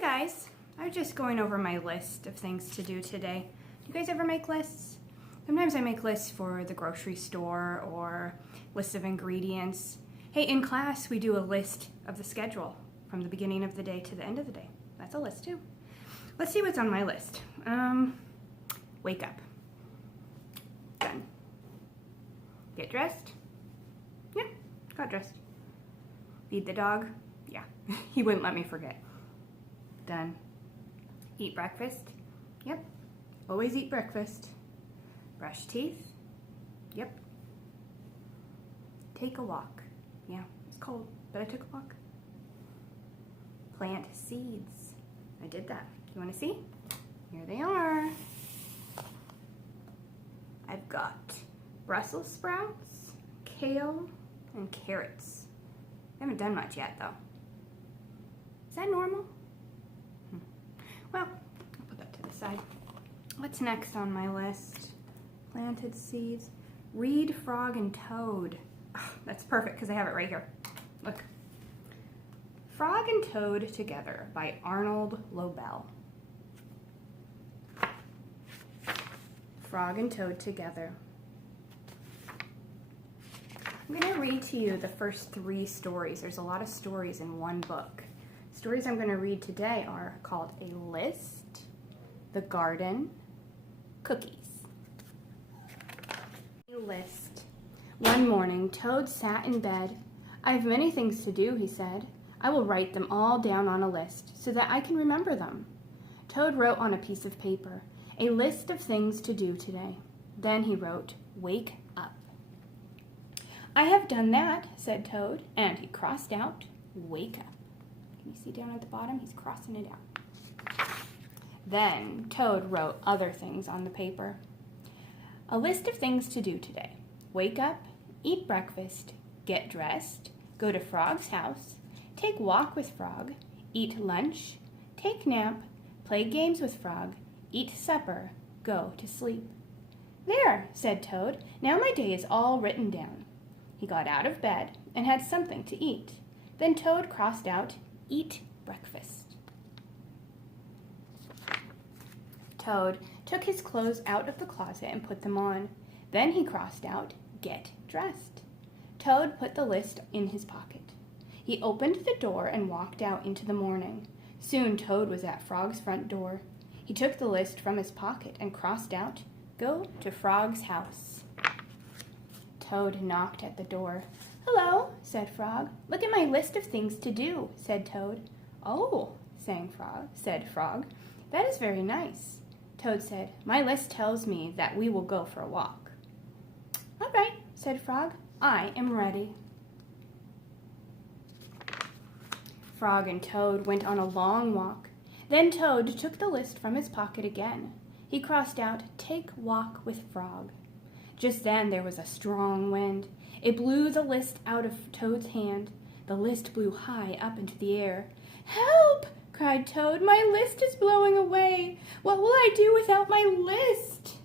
Hi guys, I was just going over my list of things to do today. Do you guys ever make lists? Sometimes I make lists for the grocery store or lists of ingredients. Hey, in class we do a list of the schedule from the beginning of the day to the end of the day. That's a list too. Let's see what's on my list. Wake up. Done. Get dressed. Yeah, got dressed. Feed the dog. Yeah, he wouldn't let me forget. Done. Eat breakfast. Yep, always eat breakfast. Brush teeth. Yep. Take a walk. Yeah, it's cold, but I took a walk. Plant seeds. I did that. You want to see? Here they are. I've got Brussels sprouts, kale, and carrots. I haven't done much yet though. Is that normal? Well, I'll put that to the side. What's next on my list? Planted seeds. Read Frog and Toad. Oh, that's perfect because I have it right here. Look. Frog and Toad Together by Arnold Lobel. Frog and Toad Together. I'm going to read to you the first 3 stories. There's a lot of stories in one book. Stories I'm going to read today are called A List, The Garden, Cookies. A list. One morning, Toad sat in bed. I have many things to do, he said. I will write them all down on a list so that I can remember them. Toad wrote on a piece of paper, a list of things to do today. Then he wrote, wake up. I have done that, said Toad, and he crossed out, wake up. Can you see down at the bottom? He's crossing it out. Then Toad wrote other things on the paper. A list of things to do today. Wake up, eat breakfast, get dressed, go to Frog's house, take walk with Frog, eat lunch, take nap, play games with Frog, eat supper, go to sleep. There, said Toad, now my day is all written down. He got out of bed and had something to eat. Then Toad crossed out, eat breakfast. Toad took his clothes out of the closet and put them on. Then he crossed out, get dressed. Toad put the list in his pocket. He opened the door and walked out into the morning. Soon Toad was at Frog's front door. He took the list from his pocket and crossed out, go to Frog's house. Toad knocked at the door. Hello, said Frog. Look at my list of things to do, said Toad. Oh, said Frog. That is very nice. Toad said, my list tells me that we will go for a walk. All right, said Frog. I am ready. Frog and Toad went on a long walk. Then Toad took the list from his pocket again. He crossed out, take walk with Frog. Just then there was a strong wind. It blew the list out of Toad's hand. The list blew high up into the air. Help! Cried Toad. My list is blowing away. What will I do without my list?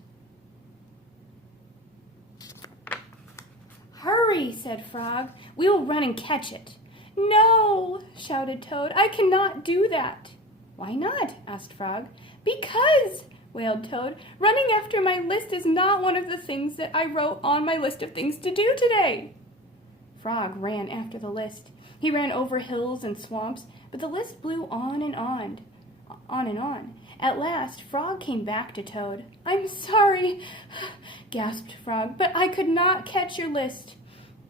Hurry, said Frog. We will run and catch it. No, shouted Toad. I cannot do that. Why not? Asked Frog. Because, wailed Toad, running after my list is not one of the things that I wrote on my list of things to do today. Frog ran after the list. He ran over hills and swamps, but the list blew on and on and on. At last, Frog came back to Toad. I'm sorry, gasped Frog, but I could not catch your list.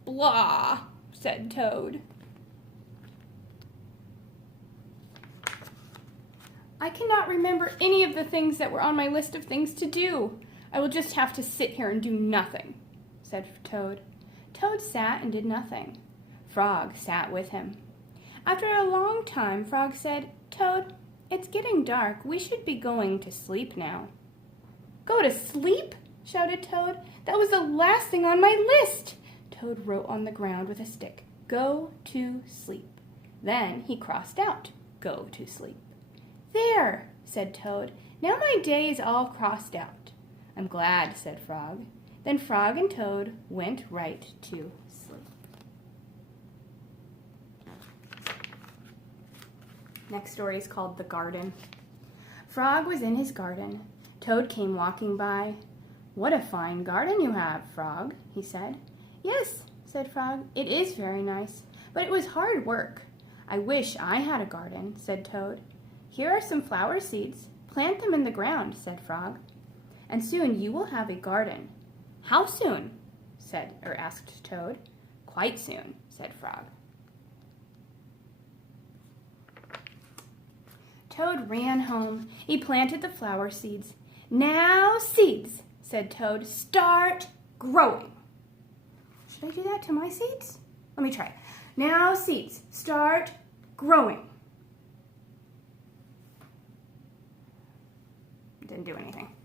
Blah, said Toad. I cannot remember any of the things that were on my list of things to do. I will just have to sit here and do nothing, said Toad. Toad sat and did nothing. Frog sat with him. After a long time, Frog said, Toad, it's getting dark. We should be going to sleep now. Go to sleep? Shouted Toad. That was the last thing on my list. Toad wrote on the ground with a stick, go to sleep. Then he crossed out, go to sleep. There, said Toad. Now my day is all crossed out. I'm glad, said Frog. Then Frog and Toad went right to sleep. Next story is called The Garden. Frog was in his garden. Toad came walking by. "What a fine garden you have, Frog," he said. "Yes," said Frog, "it is very nice, but it was hard work." "I wish I had a garden," said Toad. "Here are some flower seeds. Plant them in the ground," said Frog, "and soon you will have a garden." "How soon?" asked Toad. "Quite soon," said Frog. Toad ran home. He planted the flower seeds. "Now, seeds," said Toad, "start growing." Should I do that to my seeds? Let me try. "Now, seeds, start growing." Didn't do anything.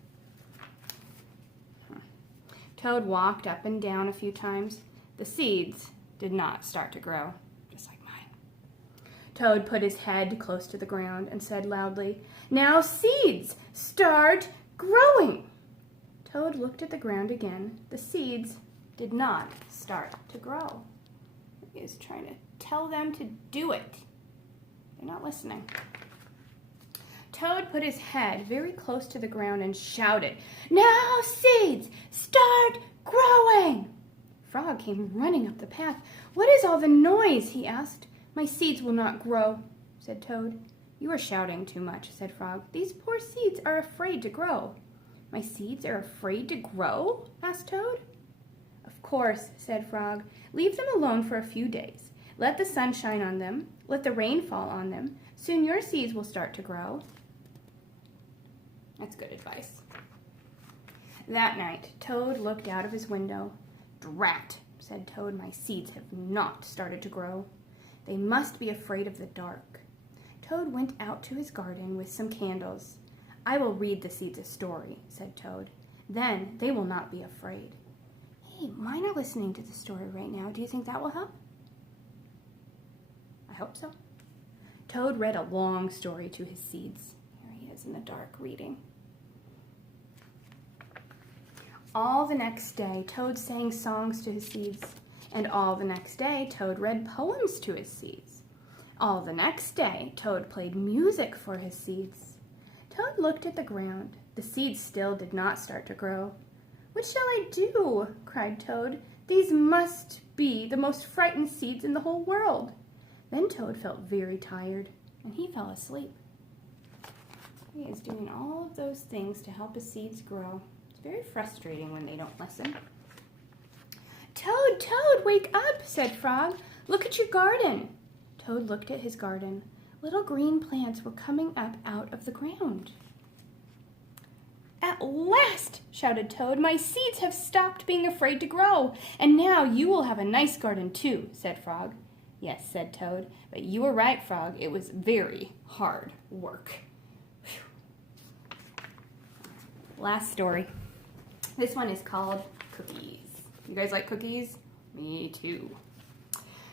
Toad walked up and down a few times. The seeds did not start to grow, just like mine. Toad put his head close to the ground and said loudly, "Now, seeds, start growing." Toad looked at the ground again. The seeds did not start to grow. He is trying to tell them to do it. They're not listening. Toad put his head very close to the ground and shouted, "Now, seeds, start growing!" Frog came running up the path. "What is all the noise?" he asked. "My seeds will not grow," said Toad. "You are shouting too much," said Frog. "These poor seeds are afraid to grow." "My seeds are afraid to grow?" asked Toad. "Of course," said Frog. "Leave them alone for a few days. Let the sun shine on them. Let the rain fall on them. Soon your seeds will start to grow." That's good advice. That night, Toad looked out of his window. "Drat," said Toad, "my seeds have not started to grow. They must be afraid of the dark." Toad went out to his garden with some candles. "I will read the seeds a story," said Toad. "Then they will not be afraid." Hey, mine are listening to the story right now. Do you think that will help? I hope so. Toad read a long story to his seeds. Here he is in the dark reading. All the next day, Toad sang songs to his seeds. And all the next day, Toad read poems to his seeds. All the next day, Toad played music for his seeds. Toad looked at the ground. The seeds still did not start to grow. "What shall I do?" cried Toad. "These must be the most frightened seeds in the whole world." Then Toad felt very tired, and he fell asleep. He is doing all of those things to help his seeds grow. It's very frustrating when they don't listen. "Toad, Toad, wake up," said Frog. "Look at your garden." Toad looked at his garden. Little green plants were coming up out of the ground. "At last," shouted Toad, "my seeds have stopped being afraid to grow, and now you will have a nice garden too," said Frog. "Yes," said Toad, "but you were right, Frog. It was very hard work." Whew. Last story. This one is called Cookies. You guys like cookies? Me too.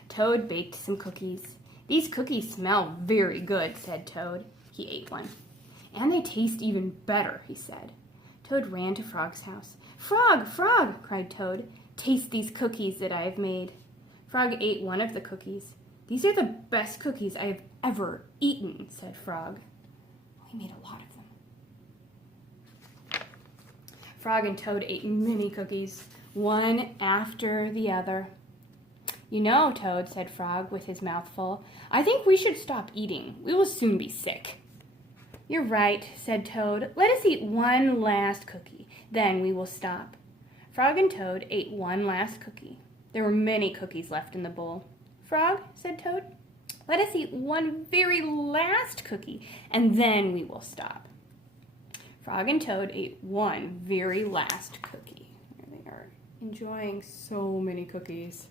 Toad baked some cookies. "These cookies smell very good," said Toad. He ate one. "And they taste even better," he said. Toad ran to Frog's house. "Frog, Frog," cried Toad, "taste these cookies that I have made." Frog ate one of the cookies. "These are the best cookies I have ever eaten," said Frog. He made a lot of them. Frog and Toad ate many cookies, one after the other. "You know, Toad," said Frog with his mouth full, "I think we should stop eating. We will soon be sick." "You're right," said Toad. "Let us eat one last cookie. Then we will stop." Frog and Toad ate one last cookie. There were many cookies left in the bowl. "Frog," said Toad, "let us eat one very last cookie, and then we will stop." Frog and Toad ate one very last cookie. There they are, enjoying so many cookies.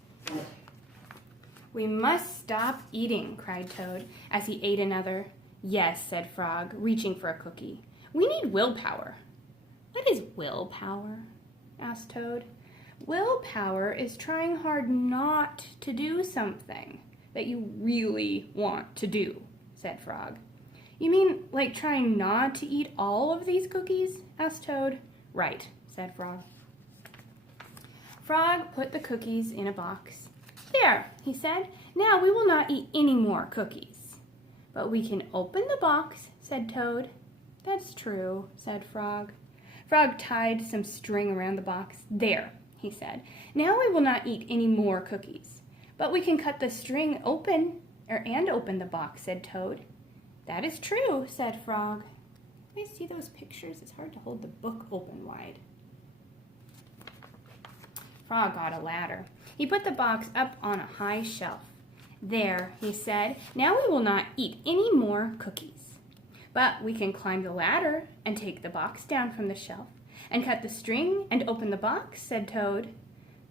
"We must stop eating," cried Toad as he ate another. "Yes," said Frog, reaching for a cookie. "We need willpower." "What is willpower?" asked Toad. "Willpower is trying hard not to do something that you really want to do," said Frog. "You mean like trying not to eat all of these cookies?" asked Toad. "Right," said Frog. Frog put the cookies in a box. "There," he said. "Now we will not eat any more cookies." But we can open the box, said Toad. That's true, said Frog. Frog tied some string around the box. There, he said. Now we will not eat any more cookies. But we can cut the string open, and open the box, said Toad. That is true, said Frog. Can I see those pictures? It's hard to hold the book open wide. Frog got a ladder. He put the box up on a high shelf. There, he said, now we will not eat any more cookies. But we can climb the ladder and take the box down from the shelf and cut the string and open the box, said Toad.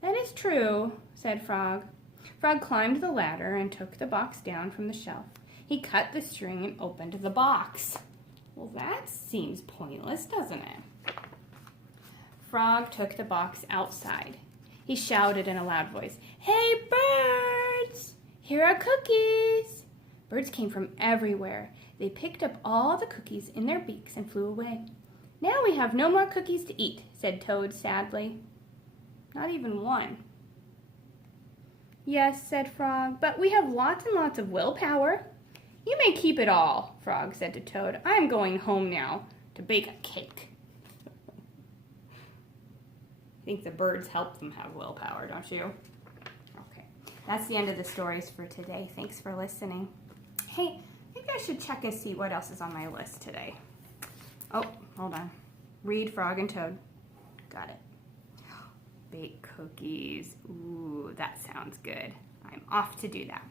That is true, said Frog. Frog climbed the ladder and took the box down from the shelf. He cut the string and opened the box. Well, that seems pointless, doesn't it? Frog took the box outside. He shouted in a loud voice, "Hey, birds! Here are cookies!" Birds came from everywhere. They picked up all the cookies in their beaks and flew away. Now we have no more cookies to eat, said Toad sadly. Not even one. Yes, said Frog, but we have lots and lots of willpower. You may keep it all, Frog said to Toad. I am going home now to bake a cake. I think the birds help them have willpower, don't you? Okay, that's the end of the stories for today. Thanks for listening. Hey, maybe I should check and see what else is on my list today. Oh, hold on. Read Frog and Toad. Got it. Bake cookies. Ooh, that sounds good. I'm off to do that.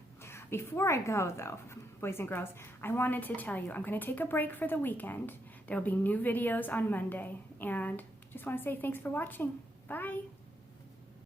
Before I go, though, boys and girls, I wanted to tell you I'm going to take a break for the weekend. There will be new videos on Monday, and just want to say thanks for watching. Bye.